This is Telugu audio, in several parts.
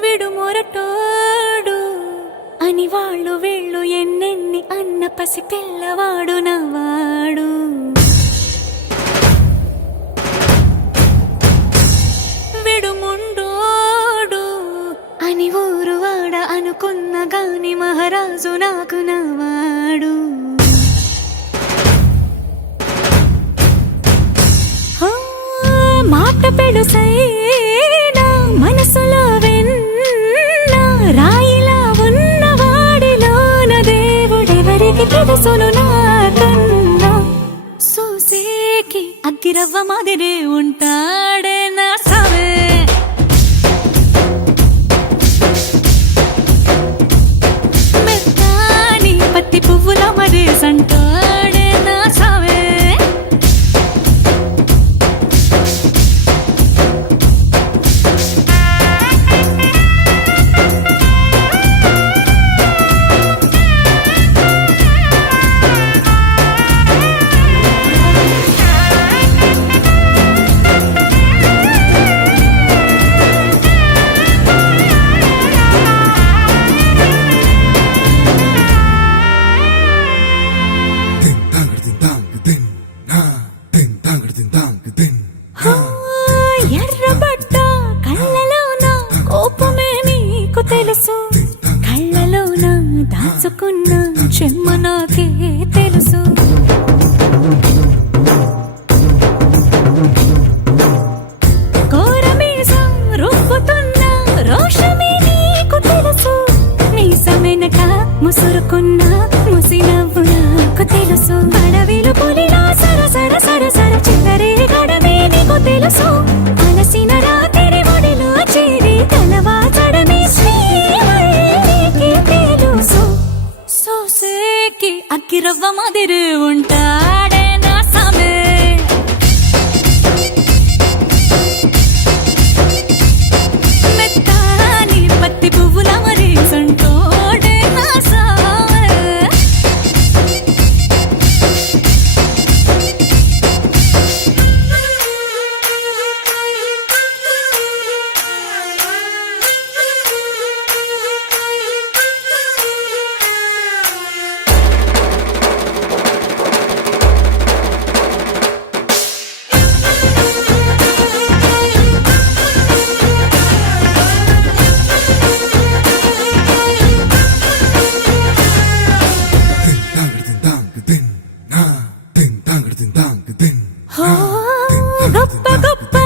విడు మొరటోడు అని వాళ్ళు వీళ్ళు ఎన్నెన్ని అన్న పసి పిల్లవాడు నవాడు. విడు ముండోడు అని ఊరు వాడ అనుకున్న గాని మహారాజు నాకు నవాడు. మాట పెడుసైనా మనసులో వెన్న రాయిలా ఉన్నవాడిలోన దేవుడెవరికి తెలుసును నాకన్నా. సూసేకి అగ్గిరవ్వ మాదిరే ఉంటాడే నా సావే. మెత్తాని పత్తి పువ్వుల మరేసంటాడే నా సావే. ఎర్రబడ్డ కళ్ళలోన కోపమే నీకు తెలుసు, కళ్ళలోన దాచుకున్న చెమ్మ నాకే తెలుసు. కోరమీసం రుబ్బుతున్న రోషమే నీకు తెలుసు, మీసమెనక ముసురుకున్న ముసినవ్వు నాకు తెలుసు. అడవిలు పులిలా సరసర సరసర చివరే గడమే నీకు తెలుసు. అలసిన రాత్రి ఒడిలో చేరి తలవాచడమే శ్రీవల్లికి తెలుసు. సోసేకి అగ్గిరవ్వ మాదిరి ఉంటాడే నా సామే. మెత్తాని పత్తి పువ్వుల మరేసంటోడే నా సామే. గొప్ప గొప్ప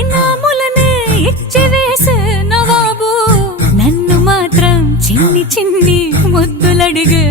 ఇనాములనే ఇచ్చి వేసే నవాబు నన్ను మాత్రం చిన్ని చిన్ని ముద్దులడిగే